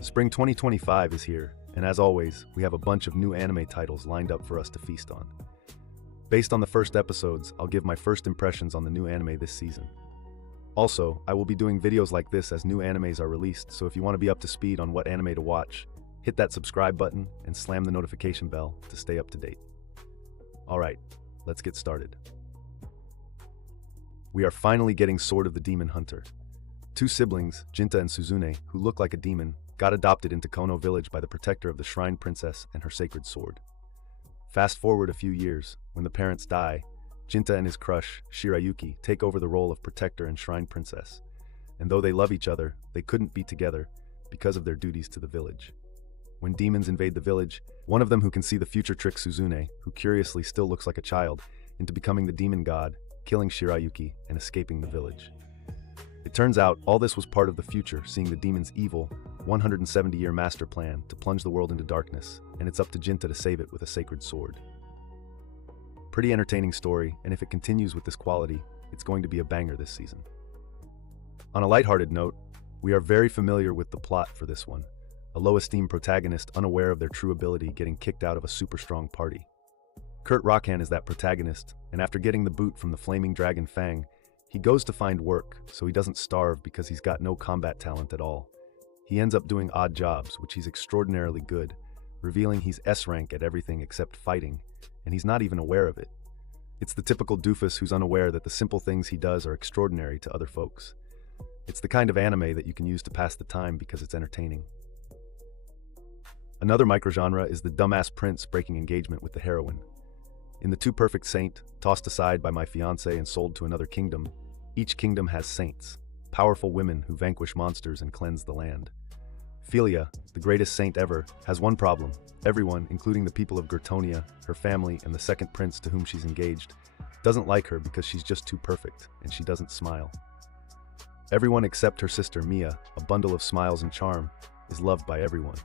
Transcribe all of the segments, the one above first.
Spring 2025 is here, and as always, we have a bunch of new anime titles lined up for us to feast on. Based on the first episodes, I'll give my first impressions on the new anime this season. Also, I will be doing videos like this as new animes are released, so if you want to be up to speed on what anime to watch, hit that subscribe button and slam the notification bell to stay up to date. Alright, let's get started. We are finally getting Sword of the Demon Hunter. Two siblings, Jinta and Suzune, who look like a demon, got adopted into Kono village by the protector of the Shrine Princess and her sacred sword. Fast forward a few years, when the parents die, Jinta and his crush, Shirayuki, take over the role of protector and Shrine Princess. And though they love each other, they couldn't be together because of their duties to the village. When demons invade the village, one of them who can see the future tricks Suzune, who curiously still looks like a child, into becoming the demon god, killing Shirayuki and escaping the village. It turns out all this was part of the future, seeing the demon's evil, 170-year master plan to plunge the world into darkness, and it's up to Jinta to save it with a sacred sword. Pretty entertaining story, and if it continues with this quality, it's going to be a banger this season. On a lighthearted note, we are very familiar with the plot for this one. A low-esteemed protagonist unaware of their true ability getting kicked out of a super strong party. Kurt Rockhand is that protagonist, and after getting the boot from the flaming dragon Fang, he goes to find work, so he doesn't starve because he's got no combat talent at all. He ends up doing odd jobs, which he's extraordinarily good, revealing he's S-rank at everything except fighting, and he's not even aware of it. It's the typical doofus who's unaware that the simple things he does are extraordinary to other folks. It's the kind of anime that you can use to pass the time because it's entertaining. Another microgenre is the dumbass prince breaking engagement with the heroine. In The Two Perfect Saint, tossed aside by my fiancé and sold to another kingdom, each kingdom has saints, powerful women who vanquish monsters and cleanse the land. Philia, the greatest saint ever, has one problem. Everyone, including the people of Gertonia, her family, and the second prince to whom she's engaged, doesn't like her because she's just too perfect, and she doesn't smile. Everyone except her sister Mia, a bundle of smiles and charm, is loved by everyone.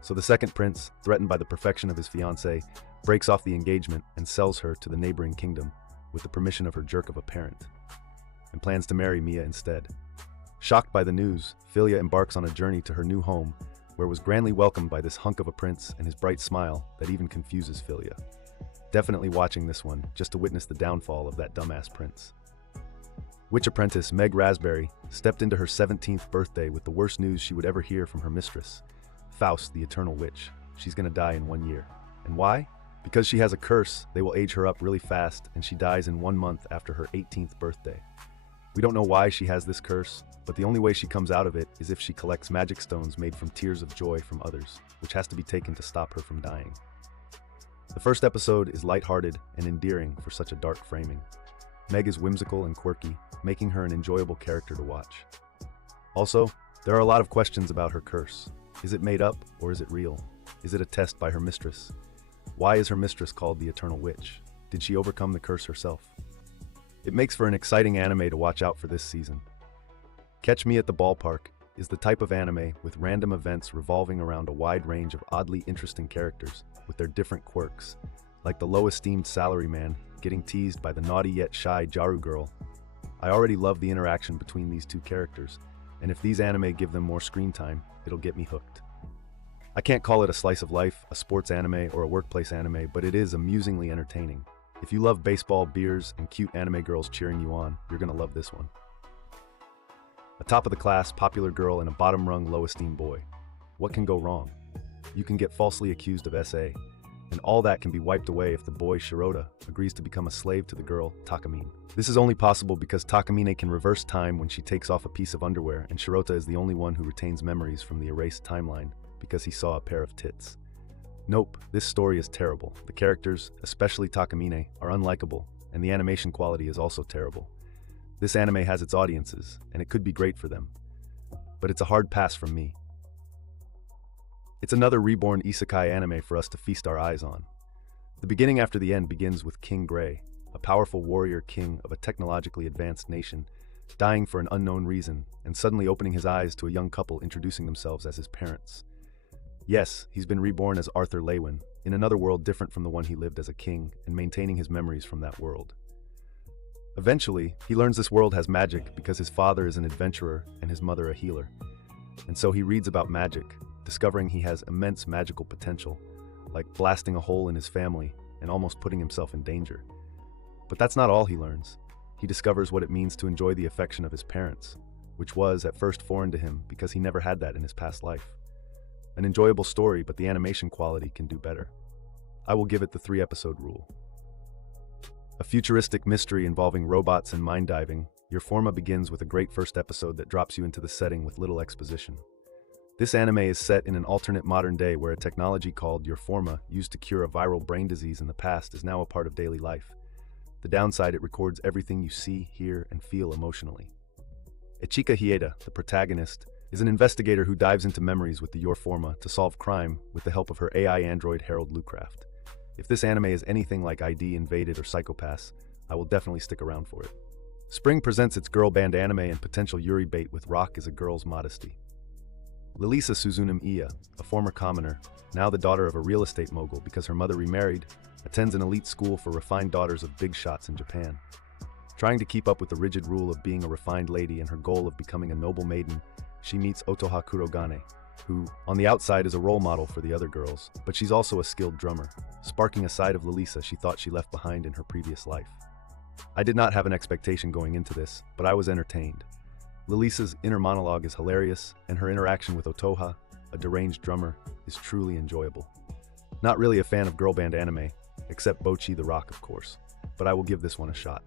So the second prince, threatened by the perfection of his fiancée, breaks off the engagement and sells her to the neighboring kingdom with the permission of her jerk of a parent, and plans to marry Mia instead. Shocked by the news, Philia embarks on a journey to her new home, where was grandly welcomed by this hunk of a prince and his bright smile that even confuses Philia. Definitely watching this one, just to witness the downfall of that dumbass prince. Witch apprentice Meg Raspberry stepped into her 17th birthday with the worst news she would ever hear from her mistress, Faust, the Eternal Witch. She's gonna die in 1 year. And why? Because she has a curse, they will age her up really fast, and she dies in 1 month after her 18th birthday. We don't know why she has this curse, but the only way she comes out of it is if she collects magic stones made from tears of joy from others, which has to be taken to stop her from dying. The first episode is lighthearted and endearing for such a dark framing. Meg is whimsical and quirky, making her an enjoyable character to watch. Also, there are a lot of questions about her curse. Is it made up or is it real? Is it a test by her mistress? Why is her mistress called the Eternal Witch? Did she overcome the curse herself? It makes for an exciting anime to watch out for this season. Catch Me at the Ballpark is the type of anime with random events revolving around a wide range of oddly interesting characters with their different quirks, like the low-esteemed salaryman getting teased by the naughty yet shy Jaru girl. I already love the interaction between these two characters, and if these anime give them more screen time, it'll get me hooked. I can't call it a slice of life, a sports anime, or a workplace anime, but it is amusingly entertaining. If you love baseball, beers, and cute anime girls cheering you on, you're gonna love this one. A top-of-the-class, popular girl and a bottom-rung, low-esteemed boy. What can go wrong? You can get falsely accused of SA, and all that can be wiped away if the boy, Shirota, agrees to become a slave to the girl, Takamine. This is only possible because Takamine can reverse time when she takes off a piece of underwear, and Shirota is the only one who retains memories from the erased timeline, because he saw a pair of tits. Nope, this story is terrible. The characters, especially Takamine, are unlikable, and the animation quality is also terrible. This anime has its audiences, and it could be great for them. But it's a hard pass from me. It's another reborn isekai anime for us to feast our eyes on. The beginning after the end begins with King Gray, a powerful warrior king of a technologically advanced nation, dying for an unknown reason, and suddenly opening his eyes to a young couple introducing themselves as his parents. Yes, he's been reborn as Arthur Lewin, in another world different from the one he lived as a king, and maintaining his memories from that world. Eventually, he learns this world has magic because his father is an adventurer and his mother a healer. And so he reads about magic, discovering he has immense magical potential, like blasting a hole in his family and almost putting himself in danger. But that's not all he learns. He discovers what it means to enjoy the affection of his parents, which was at first foreign to him because he never had that in his past life. An enjoyable story, but the animation quality can do better. I will give it the 3-episode rule. A futuristic mystery involving robots and mind diving, Your Forma begins with a great first episode that drops you into the setting with little exposition. This anime is set in an alternate modern day where a technology called Your Forma, used to cure a viral brain disease in the past, is now a part of daily life. The downside, it records everything you see, hear, and feel emotionally. Ichika Hieda, the protagonist, is an investigator who dives into memories with the Your Forma to solve crime with the help of her AI android Harold Lucraft. If this anime is anything like ID Invaded or Psycho-Pass, I will definitely stick around for it. Spring presents its girl band anime and potential Yuri bait with Rock as a girl's modesty. Lilisa Suzunim Iya, a former commoner, now the daughter of a real estate mogul because her mother remarried, attends an elite school for refined daughters of big shots in Japan. Trying to keep up with the rigid rule of being a refined lady and her goal of becoming a noble maiden, she meets Otoha Kurogane, who, on the outside, is a role model for the other girls, but she's also a skilled drummer, sparking a side of Lilisa she thought she left behind in her previous life. I did not have an expectation going into this, but I was entertained. Lilisa's inner monologue is hilarious, and her interaction with Otoha, a deranged drummer, is truly enjoyable. Not really a fan of girl band anime, except Bocchi the Rock, of course, but I will give this one a shot.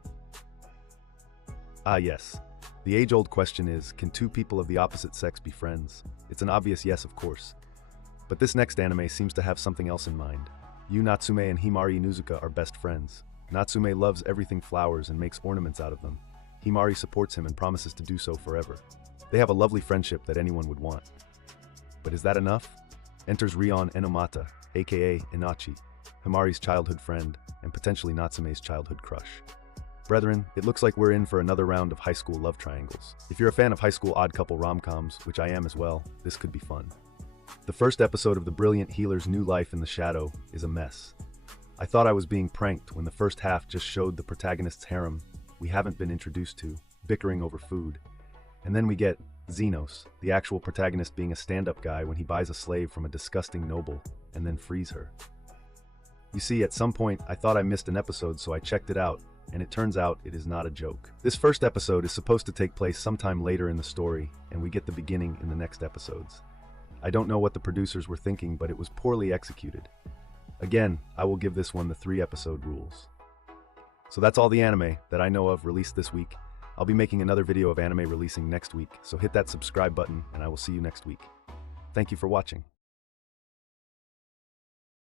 Ah yes, the age-old question is, can two people of the opposite sex be friends? It's an obvious yes, of course. But this next anime seems to have something else in mind. Yu Natsume and Himari Inuzuka are best friends. Natsume loves everything flowers and makes ornaments out of them. Himari supports him and promises to do so forever. They have a lovely friendship that anyone would want. But is that enough? Enters Rion Enomata, aka Inachi, Himari's childhood friend, and potentially Natsume's childhood crush. Brethren, it looks like we're in for another round of high school love triangles. If you're a fan of high school odd couple rom-coms, which I am as well, this could be fun. The first episode of the brilliant healer's new life in the shadow is a mess. I thought I was being pranked when the first half just showed the protagonist's harem we haven't been introduced to, bickering over food. And then we get Xenos, the actual protagonist being a stand-up guy when he buys a slave from a disgusting noble and then frees her. You see, at some point I thought I missed an episode, so I checked it out, and it turns out it is not a joke. This first episode is supposed to take place sometime later in the story, and we get the beginning in the next episodes. I don't know what the producers were thinking, but it was poorly executed. Again, I will give this one the 3-episode rules. So that's all the anime that I know of released this week. I'll be making another video of anime releasing next week, so hit that subscribe button and I will see you next week. Thank you for watching.